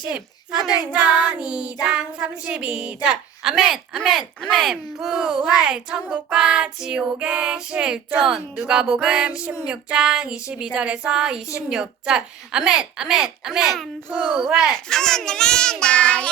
20 사도행전 2장 32절. 아멘 아멘 아멘. 부활 천국과 지옥의 실존. 누가복음 16장 22절에서 26절. 아멘 아멘 아멘. 부활. 하나님의 나의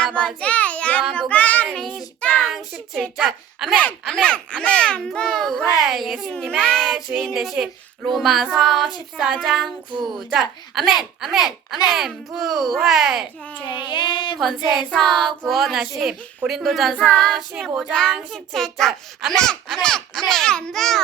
아버지 요한복음 20 장 17절. 아멘 아멘 아멘. 부활 예수님의 주인 되신 로마서 14장 9절. 아멘 아멘 아멘. 부활 죄의 권세에서 구원하심. 고린도전서 15장 17절. 아멘 아멘 아멘. 부활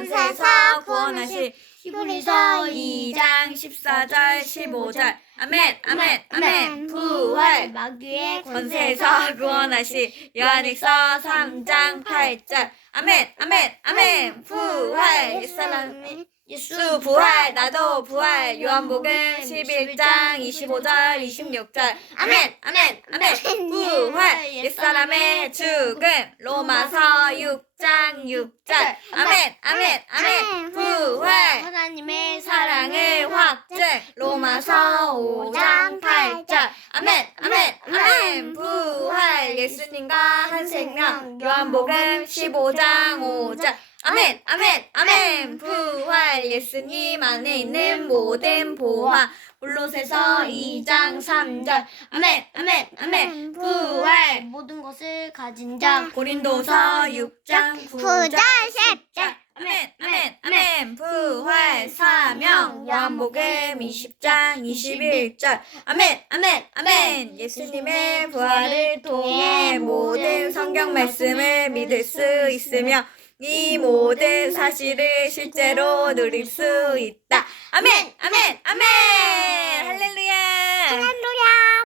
권세에서 구원하심 히브리서 2장 14절 15절. 아멘 아멘 아멘. 부활. 마귀의 권세에서 구원하시 요한일서 3장 8절 아멘 아멘 아멘. 부활 옛사람 예수 부활 나도 부활. 요한복음 11장 25절 26절. 아멘 아멘 아멘. 부활 옛사람의 죽음. 로마서 6장 6절. 아멘 아멘 아멘. 부활 하나님의 사랑을 확증. 로마서 5장 8절. 아멘 아멘 아멘. 부활 예수님과 한 생명. 요한복음 15장 5절. 아멘 아멘 아멘. 부활 예수님 안에 있는 모든 보화. 골로새서 2장 3절. 아멘 아멘 아멘. 부활. 모든 것을 가진 자. 고린도서 6장 9절. 9절 10절 아멘 아멘 아멘 부활 사명 요한복음 20장 21절. 아멘 아멘 아멘. 예수님의 부활을 통해 모든 성경 말씀을 믿을 수 있으며 이 모든 사실을 실제로 누릴 수 있다. 아멘 아멘 아멘. 할렐루야